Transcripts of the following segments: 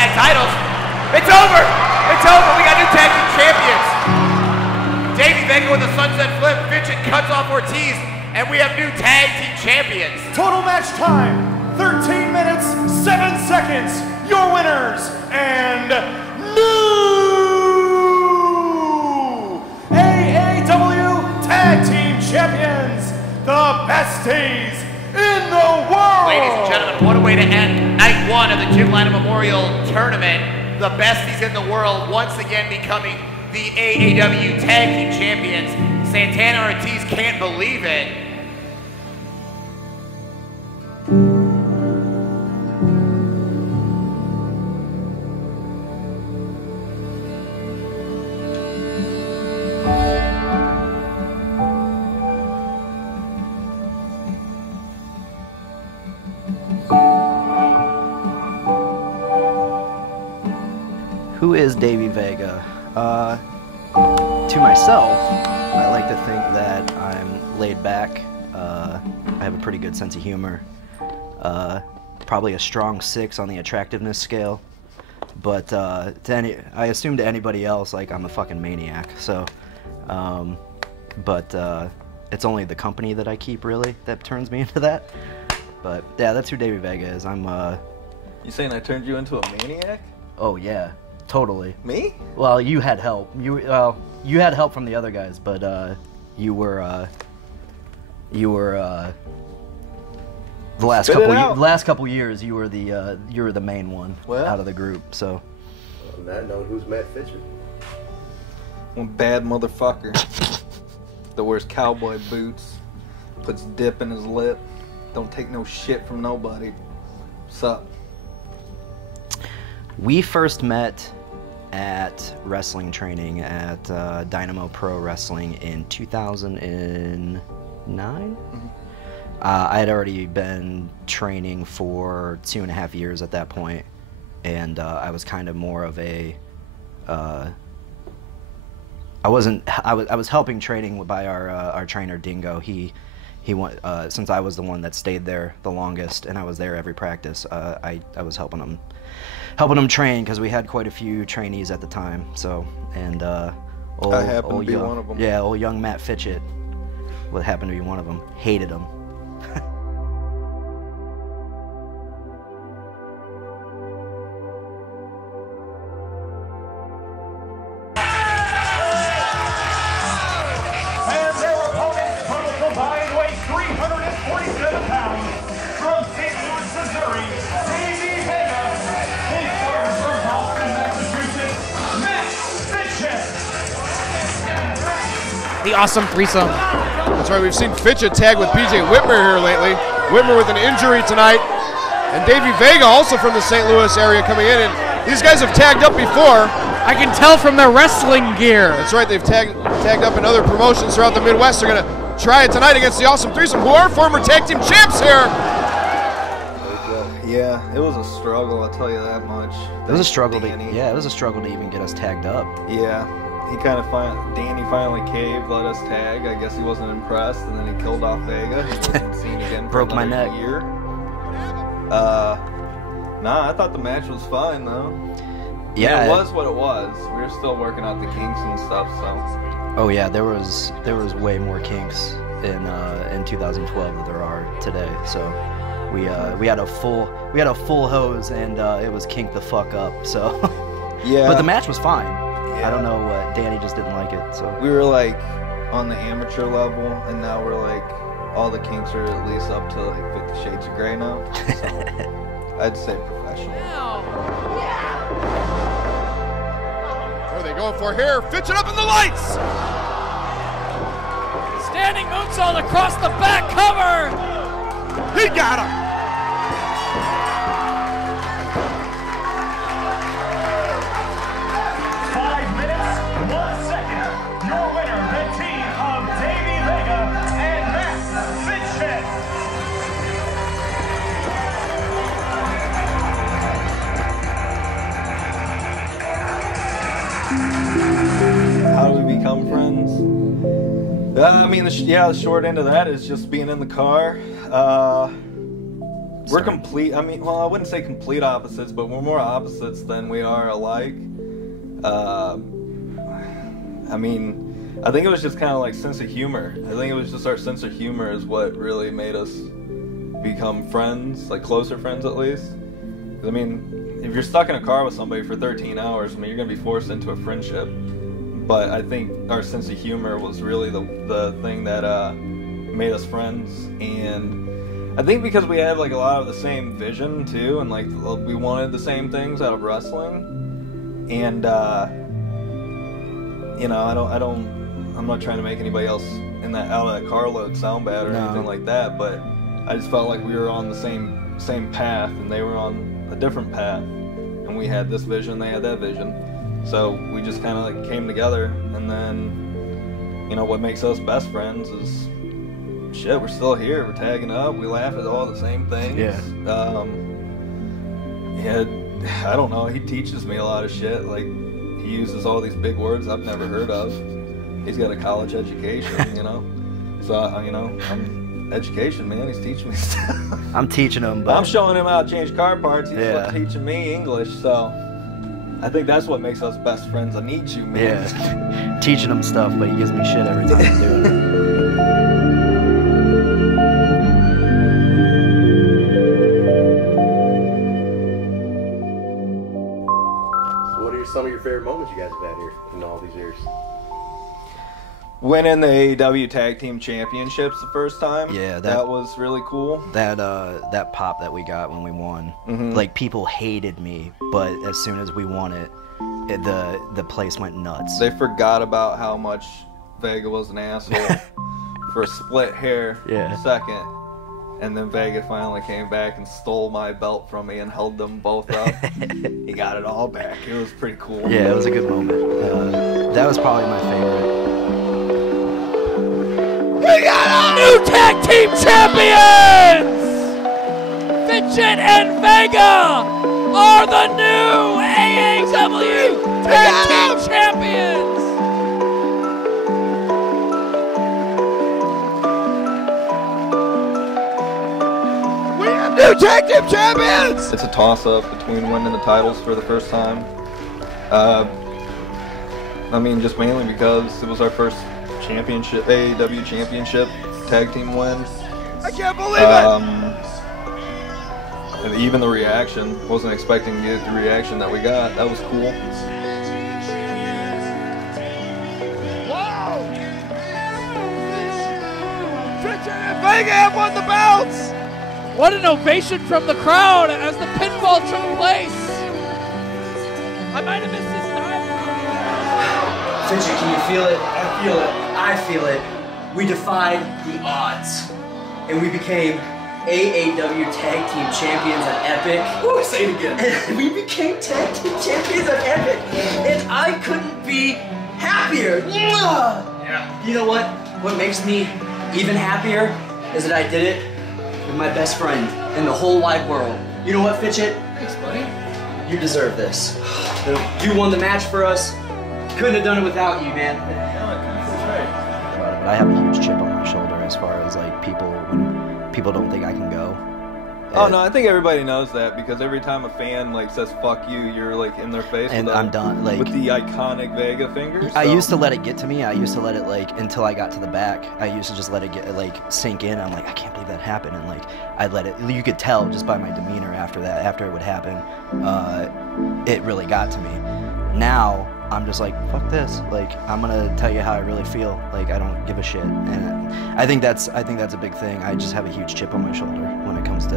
tag titles. It's over. It's over. We got new tag team champions. Davey Vega with a sunset flip. Fitchett cuts off Ortiz. And we have new tag team champions. Total match time, 13 minutes, 7 seconds. Your winners and new AAW Tag Team Champions, the Besties in the world. Ladies and gentlemen, what a way to end night one of the Jim Lynam Memorial Tournament. The Besties in the world once again becoming the AAW Tag Team Champions. Santana Ortiz can't believe it. Who is Davey Vega? To myself, I like to think that I'm laid back. I have a pretty good sense of humor. Probably a strong 6 on the attractiveness scale. But I assume to anybody else, like, I'm a fucking maniac. So, it's only the company that I keep, really, that turns me into that. But yeah, that's who Davey Vega is. I'm You saying I turned you into a maniac? Oh yeah, totally. Me? Well, you had help. You had help from the other guys, but you were the last couple years you were the main one out of the group. So. On that note, who's Matt Fitchett? One bad motherfucker that wears cowboy boots, puts dip in his lip, don't take no shit from nobody. What's up? We first met at wrestling training at Dynamo Pro Wrestling in 2009. Mm-hmm. I had already been training for 2.5 years at that point, and I was kind of more of a. I was helping training by our trainer Dingo. He went since I was the one that stayed there the longest, and I was there every practice. I was helping him train because we had quite a few trainees at the time. So and I happened to be one of them. Yeah, old young Matt Fitchett would happen to be one of them. Hated him. The awesome threesome. That's right, we've seen Fitchett tag with PJ Whitmer here lately. Whitmer with an injury tonight. And Davey Vega also from the St. Louis area coming in. And these guys have tagged up before. I can tell from their wrestling gear. That's right, they've tagged up in other promotions throughout the Midwest. They're going to try it tonight against the Awesome Threesome, who are former tag team champs here. Yeah, it was a struggle, I'll tell you that much. It was a struggle it was a struggle to even get us tagged up. Yeah. Danny finally caved, let us tag. I guess he wasn't impressed, and then he killed off Vega. He wasn't seen again for Broke my neck. Year. Nah, I thought the match was fine though. Yeah, it was what it was. We were still working out the kinks and stuff. So. Oh yeah, there was way more kinks in 2012 than there are today. So we had a full hose, and it was kinked the fuck up. So yeah, but the match was fine. Yeah. I don't know, Danny just didn't like it. So we were like on the amateur level, and now we're like all the kinks are at least up to like 50 Shades of Grey now. So I'd say professional. What are they going for here? Fitchett up in the lights! Standing moonsault across the back cover! He got him! How do we become friends? I mean, the short end of that is just being in the car. We're complete. I mean, well, I wouldn't say complete opposites, but we're more opposites than we are alike. I mean, I think it was just kind of like sense of humor. I think it was just our sense of humor is what really made us become friends, like closer friends at least. 'Cause, I mean, if you're stuck in a car with somebody for 13 hours, I mean, you're gonna be forced into a friendship. But I think our sense of humor was really the thing that made us friends. And I think because we had like a lot of the same vision too, and like we wanted the same things out of wrestling. And you know, I'm not trying to make anybody else in that out of that carload sound bad or anything like that, but I just felt like we were on the same path, and they were on a different path, and we had this vision, they had that vision, so we just kind of like came together. And then, you know, what makes us best friends is shit, we're still here, we're tagging up, we laugh at all the same things. Yeah, I don't know, he teaches me a lot of shit. Like, he uses all these big words I've never heard of. He's got a college education, you know. So, you know, I'm education, man. He's teaching me stuff. I'm teaching him, but I'm showing him how to change car parts. He's teaching me English. So, I think that's what makes us best friends. I need you, man. Yeah, teaching him stuff, but he gives me shit every time I do it. Some of your favorite moments you guys have had here in all these years? Winning the AAW Tag Team Championships the first time. Yeah, that was really cool. That pop that we got when we won, like people hated me, but as soon as we won it, the place went nuts. They forgot about how much Vega was an asshole for a split hair second. And then Vega finally came back and stole my belt from me and held them both up. He got it all back. It was pretty cool. Yeah, it was a good moment. That was probably my favorite. We got our new tag team champions! Fitchett and Vega are the new AAW tag team champions! New tag team champions! It's a toss-up between winning the titles for the first time. I mean, just mainly because it was our first championship, AAW championship tag team win. I can't believe it! And even the reaction, wasn't expecting to get the reaction that we got. That was cool. Wow! Fitchett and Vega have won the belts! What an ovation from the crowd as the pinfall took place. I might have missed this time. Fitchett, can you feel it? I feel it. I feel it. We defied the odds. And we became AAW Tag Team Champions at Epic. Ooh, say it again. And we became Tag Team Champions at Epic. And I couldn't be happier. Yeah. You know what? What makes me even happier is that I did it with my best friend in the whole wide world. You know what, Fitchett? Thanks, buddy. You deserve this. You won the match for us. Couldn't have done it without you, man. But I have a huge chip on my shoulder as far as like when people don't think I can go. Oh no, I think everybody knows that because every time a fan like says "fuck you," you're like in their face. And I'm done. Like with the iconic Vega fingers. I used to let it get to me. I used to let it like until I got to the back. I used to just let it get like sink in. I'm like, I can't believe that happened, and like I let it. You could tell just by my demeanor after that. After it would happen, it really got to me. Now I'm just like, fuck this. Like I'm gonna tell you how I really feel. Like I don't give a shit, and I think that's a big thing. I just have a huge chip on my shoulder when it comes to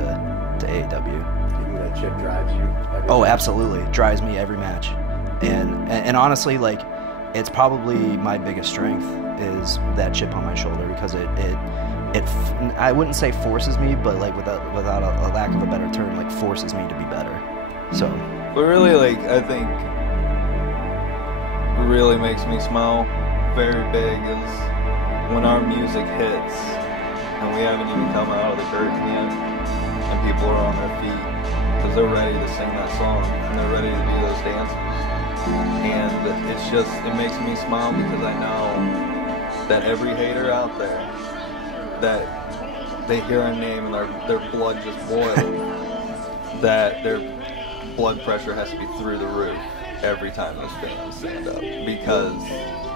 AAW. Do you think that chip drives you? Oh, absolutely, drives me every match, and honestly, like it's probably my biggest strength is that chip on my shoulder because it I wouldn't say forces me, but like without a lack of a better term, like forces me to be better. So, but really, like I think. Really makes me smile very big is when our music hits and we haven't even come out of the curtain yet and people are on their feet because they're ready to sing that song and they're ready to do those dances, and it makes me smile because I know that every hater out there that they hear our name and their blood just boils, that their blood pressure has to be through the roof every time those fans stand up, because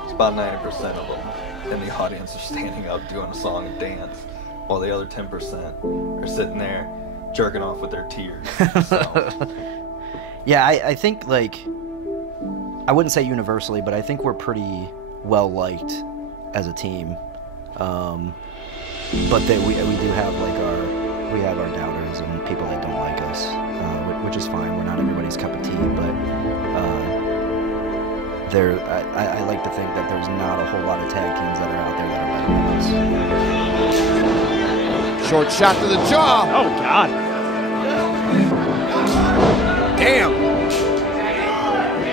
it's about 90% of them in the audience are standing up doing a song and dance, while the other 10% are sitting there jerking off with their tears. So. Yeah, I think, like, I wouldn't say universally, but I think we're pretty well liked as a team. But we do have like our doubters and people that don't like us, which is fine. We're not everybody's cup of tea, but I like to think that there's not a whole lot of tag teams that are out there that are better than us. Short shot to the jaw. Oh, God. Damn.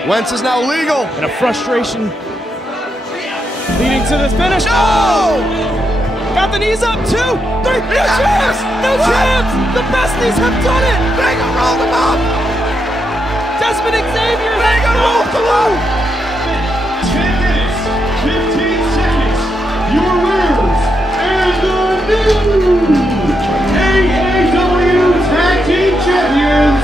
Wentz is now legal. And a frustration leading to this finish. Oh! Got the knees up, 2, 3, no chance! No chance! The Besties have done it! Vega rolled him up. Desmond Xavier! Vega rolled him up. 10 minutes, 15 seconds. Your winners and the new AAW Tag Team Champions,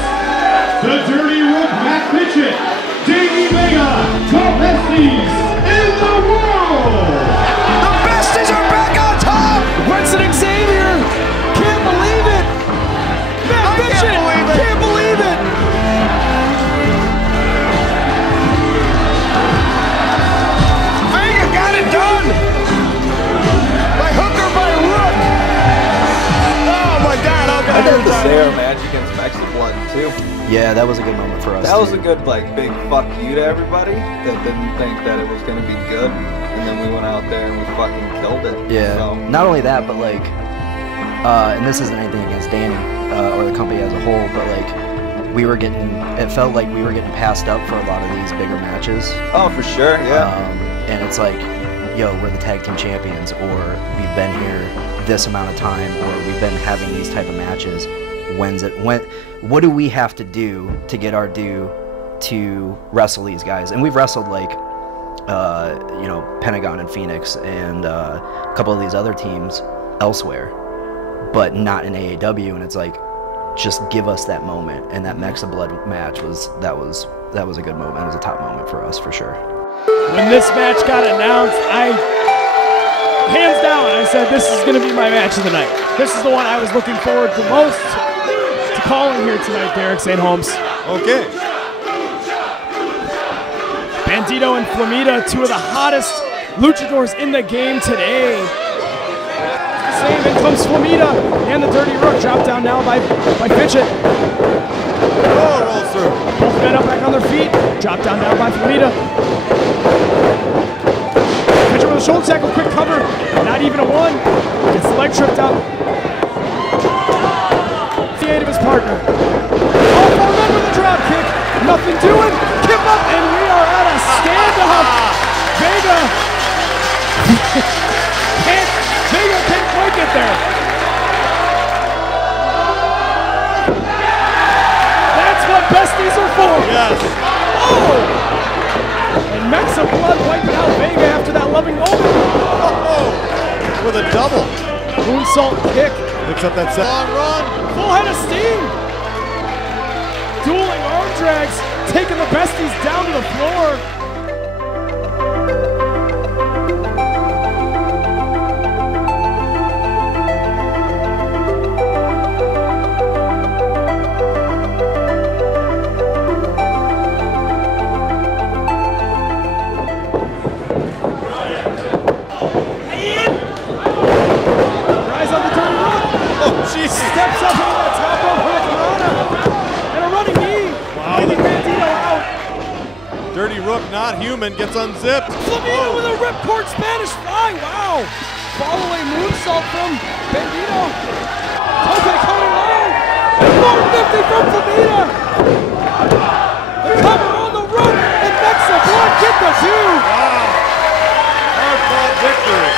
the Dirty Rook Matt Fitchett, Davey Vega, the Besties in the world! The Besties are back on top. Winston Xavier! Can't believe it! Matt Fitchett! Can't believe it! Vega got it done. By hook or by hook. Oh my God! How I can got to say our match against Mexican too. Yeah, that was a good moment for us. That was too. a good, like, big fuck you to everybody that didn't think that it was going to be good, and then we went out there and we fucking killed it. Yeah. So. Not only that, but like, and this isn't anything against Danny or the company as a whole, but like, it felt like we were getting passed up for a lot of these bigger matches. Oh, for sure, yeah. And it's like, yo, we're the tag team champions, or we've been here this amount of time, or we've been having these type of matches. What do we have to do to get our due to wrestle these guys? And we've wrestled like, Pentagon and Phoenix and a couple of these other teams elsewhere, but not in AAW. And it's like, just give us that moment. And that Mexa Blood match was a good moment. It was a top moment for us for sure. When this match got announced, hands down, I said this is going to be my match of the night. This is the one I was looking forward to most to calling here tonight, Derek St. Holmes. Okay. Bandito and Flamita, two of the hottest luchadors in the game today. Same, in comes Flamita and the Dirty Rook, dropped down now by Fitchett. Oh, rolls through. Both men up back on their feet, dropped down now by Flamita. Fitchett with a shoulder tackle, quick cover, not even a one. Gets the leg tripped out. The aid of his partner. All 4 men with a drop kick, nothing doing. Kip up, and we are at a standoff. Vega can't quite get there. That's what Besties are for. Yes. Oh! And Mexa Blood wiping out Vega after that loving moment. Oh, with a double. Moonsault kick. Picks up that long run. Full head of steam. Dueling arm drags, taking the Besties down to the floor. Steps up on the top rope, Hurricanrana, and a running knee. Wow. Taking Bandito out. Dirty Rook, not human, gets unzipped. Flamita with a ripcord Spanish fly. Wow. Follow away moonsault from Bandito. Tope coming low. And 450 from Flamita. The cover on the rope. And Mexa Blood get the 2. Wow. Hard-fought victory.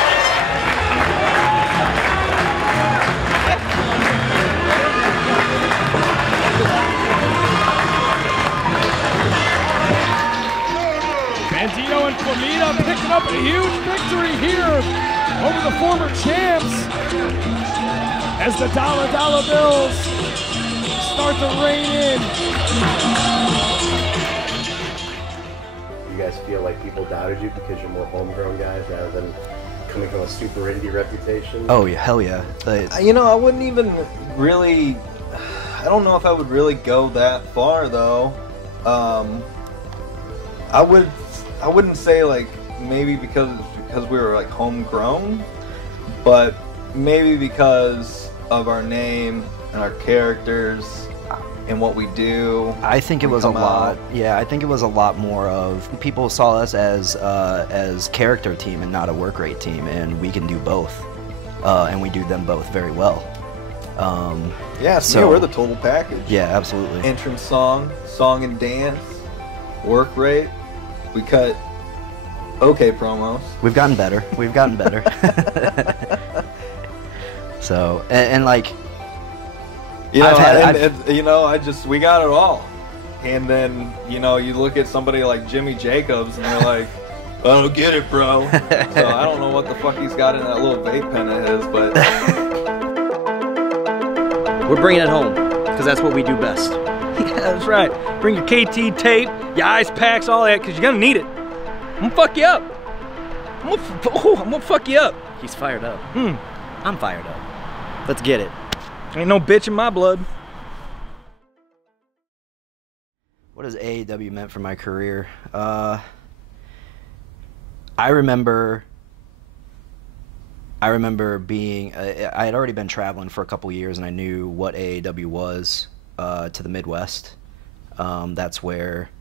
Bandito and Flamita picking up a huge victory here over the former champs. as the dollar bills start to rain in. You guys feel like people doubted you because you're more homegrown guys rather than coming from a super indie reputation? Oh, yeah, hell yeah. You know, I wouldn't even really... I don't know if I would really go that far, though. I wouldn't say, like, maybe because we were, like, homegrown, but maybe because of our name and our characters and what we do. I think it was a lot. Yeah, I think it was a lot more of people saw us as character team and not a work rate team, and we can do both, and we do them both very well. Yeah, so we're the total package. Yeah, absolutely. Entrance song and dance, work rate. We cut okay promos. We've gotten better. We've gotten better. So and like. You know, we got it all. And then, you know, you look at somebody like Jimmy Jacobs and you're like, I don't get it, bro. So I don't know what the fuck he's got in that little vape pen of his, but... We're bringing it home, because that's what we do best. Yeah, that's right. Bring your KT tape, your ice packs, all that, because you're going to need it. I'm going to fuck you up. I'm going to fuck you up. He's fired up. I'm fired up. Let's get it. Ain't no bitch in my blood. What has AAW meant for my career? I remember being, I had already been traveling for a couple years, and I knew what AAW was to the Midwest. That's where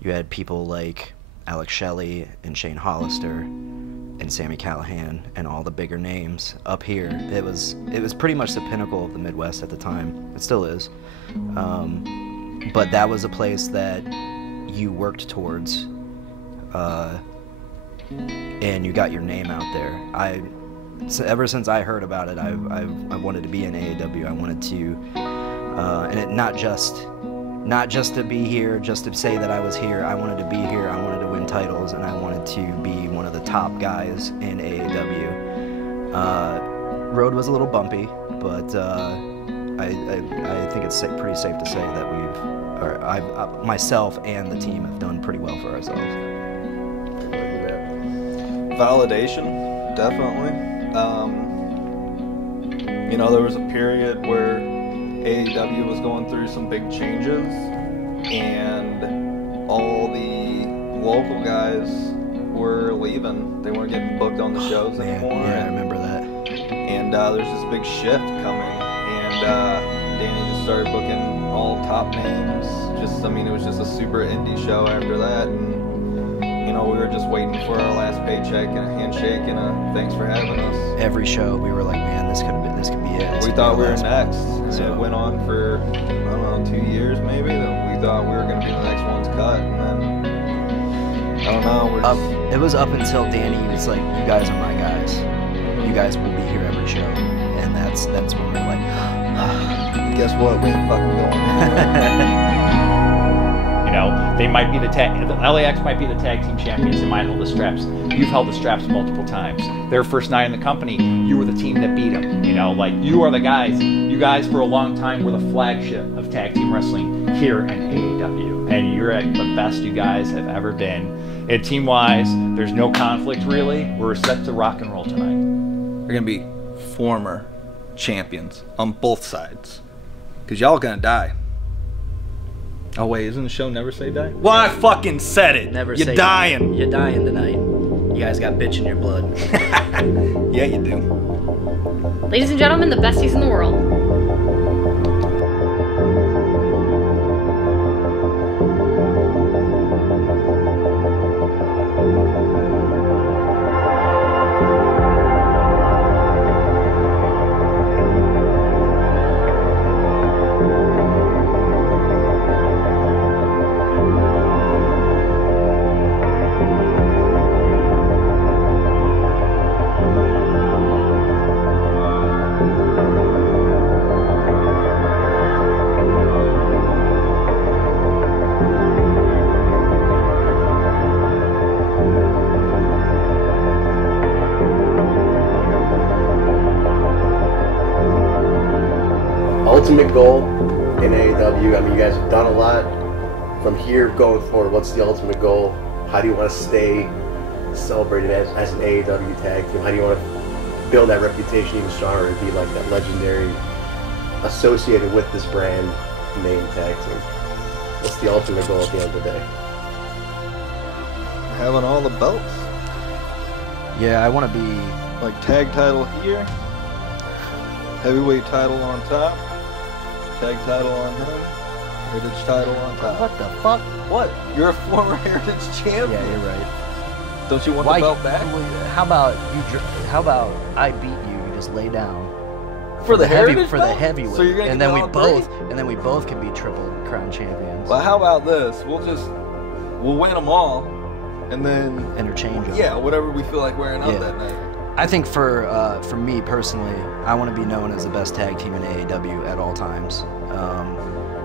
you had people like Alex Shelley and Shane Hollister and Sami Callihan and all the bigger names up here. It was pretty much the pinnacle of the Midwest at the time. It still is. But that was a place that you worked towards, and you got your name out there. Ever since I heard about it, I wanted to be in AAW. I wanted to, and it not just to be here, just to say that I was here. I wanted to be here. I wanted to win titles, and I wanted to be one of the top guys in AAW. Road was a little bumpy, but I think it's pretty safe to say that myself and the team have done pretty well for ourselves. Validation, definitely. You know, there was a period where AAW was going through some big changes, and all the local guys were leaving. They weren't getting booked on the shows anymore. Yeah, I remember that. And there's this big shift coming, and Danny just started booking all top names. It was just a super indie show after that, and you know, we were just waiting for our last paycheck and a handshake and a thanks for having us. Every show, we were like, man, this could be it. We thought we were next. So it went on for, I don't know, 2 years maybe. Then we thought we were going to be the next one's cut, and then, I don't know. It was up until Danny was like, you guys are my guys. You guys will be here every show. And that's when we were like, guess what? We ain't fucking going anywhere. You know, they might be the LAX might be the tag team champions. They might hold the straps. You've held the straps multiple times. Their first night in the company, you were the team that beat them. You know, like, you are the guys. You guys for a long time were the flagship of tag team wrestling here in AAW. And you're at the best you guys have ever been. And team-wise, there's no conflict really. We're set to rock and roll tonight. They're going to be former champions on both sides. Because y'all going to die. Oh wait, isn't the show Never Say Die? Well, I fucking said it. Never You're say dying. Die. You're dying tonight. You guys got bitch in your blood. Yeah, you do. Ladies and gentlemen, the besties in the world. ultimate goal in AAW? I mean, you guys have done a lot. From here going forward, what's the ultimate goal? How do you want to stay celebrated as an AAW tag team? How do you want to build that reputation even stronger to be like that legendary associated with this brand name tag team? What's the ultimate goal at the end of the day? Having all the belts. Yeah, I want to be like tag title here, heavyweight title on top, tag title on him, heritage title on top. What the fuck? What? You're a former heritage champion. Yeah, you're right. Don't you want the belt back? How about I beat you? You just lay down for the heavyweight. So you're gonna and then we both can be triple crown champions. Well, how about this? We'll win them all, and then interchange them. Yeah, whatever we feel like wearing out that night. I think for me personally, I want to be known as the best tag team in AAW at all times.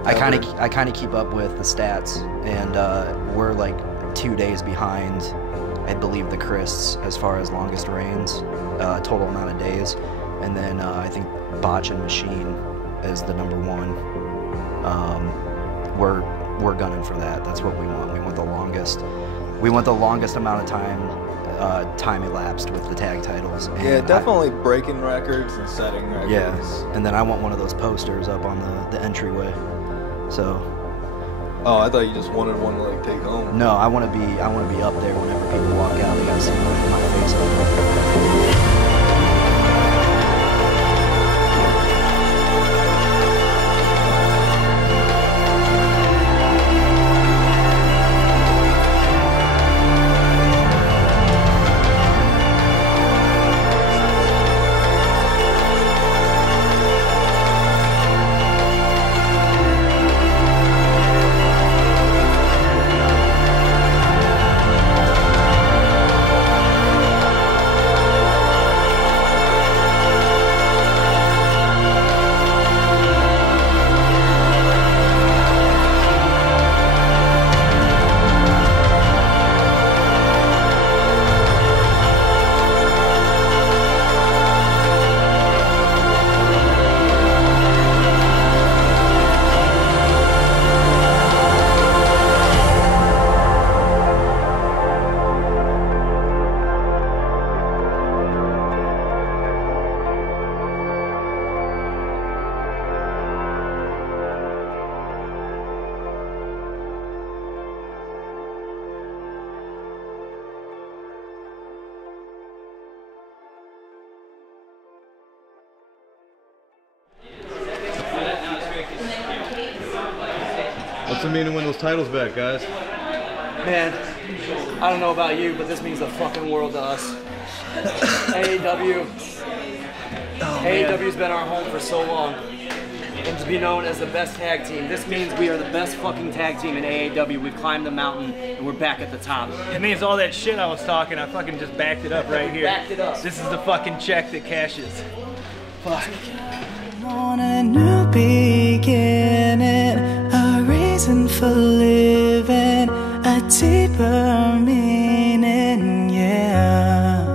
I kind of keep up with the stats, and we're like 2 days behind, I believe, the Christs as far as longest reigns, total amount of days, and then I think Botch and Machine is the #1. We're gunning for that. That's what we want. We want the longest. We want the longest amount of time elapsed with the tag titles. And yeah, definitely breaking records and setting records. Yeah, and then I want one of those posters up on the entryway. So. Oh, I thought you just wanted one to like take home. No, I want to be up there whenever people walk out. They gotta see my face up there. What's it mean to win those titles back, guys? Man, I don't know about you, but this means the fucking world to us. AAW. AAW's been our home for so long. And to be known as the best tag team, this means we are the best fucking tag team in AAW. We've climbed the mountain and we're back at the top. It means all that shit I was talking, I fucking just backed it up right here. Backed it up. This is the fucking check that cashes. Fuck. On a new beginning, a reason for living, a deeper meaning, yeah.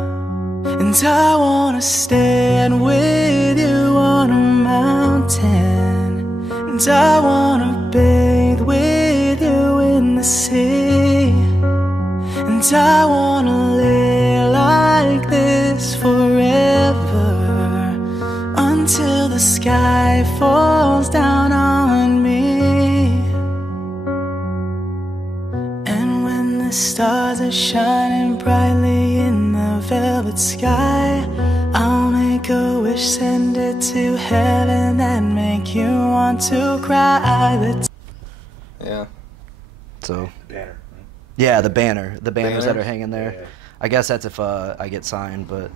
And I wanna stand with you on a mountain, and I wanna bathe with you in the sea, and I wanna live like this forever, until the sky falls down on me. And when the stars are shining brightly in the velvet sky, I'll make a wish, send it to heaven, and make you want to cry. Yeah. So. Banner. Yeah, the banners that Banners? are hanging there. Yeah. I guess that's if I get signed, but.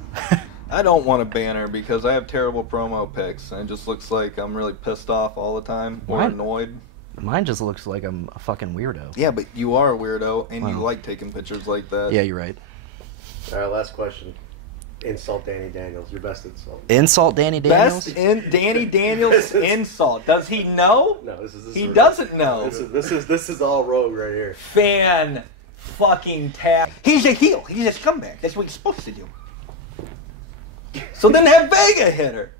I don't want a banner because I have terrible promo pics, and it just looks like I'm really pissed off all the time or What? annoyed. Mine just looks like I'm a fucking weirdo. Yeah, but you are a weirdo, and you Wow. like taking pictures like that. Yeah, you're right. All right, last question. Insult Danny Daniels. Your best insult. Insult Danny Daniels? Best in Danny Daniels insult. Does he know? No, this is. He doesn't know. This is all rogue right here. Fan fucking tap. He's a heel. He's a scumbag. That's what he's supposed to do. So then have Vega hit her.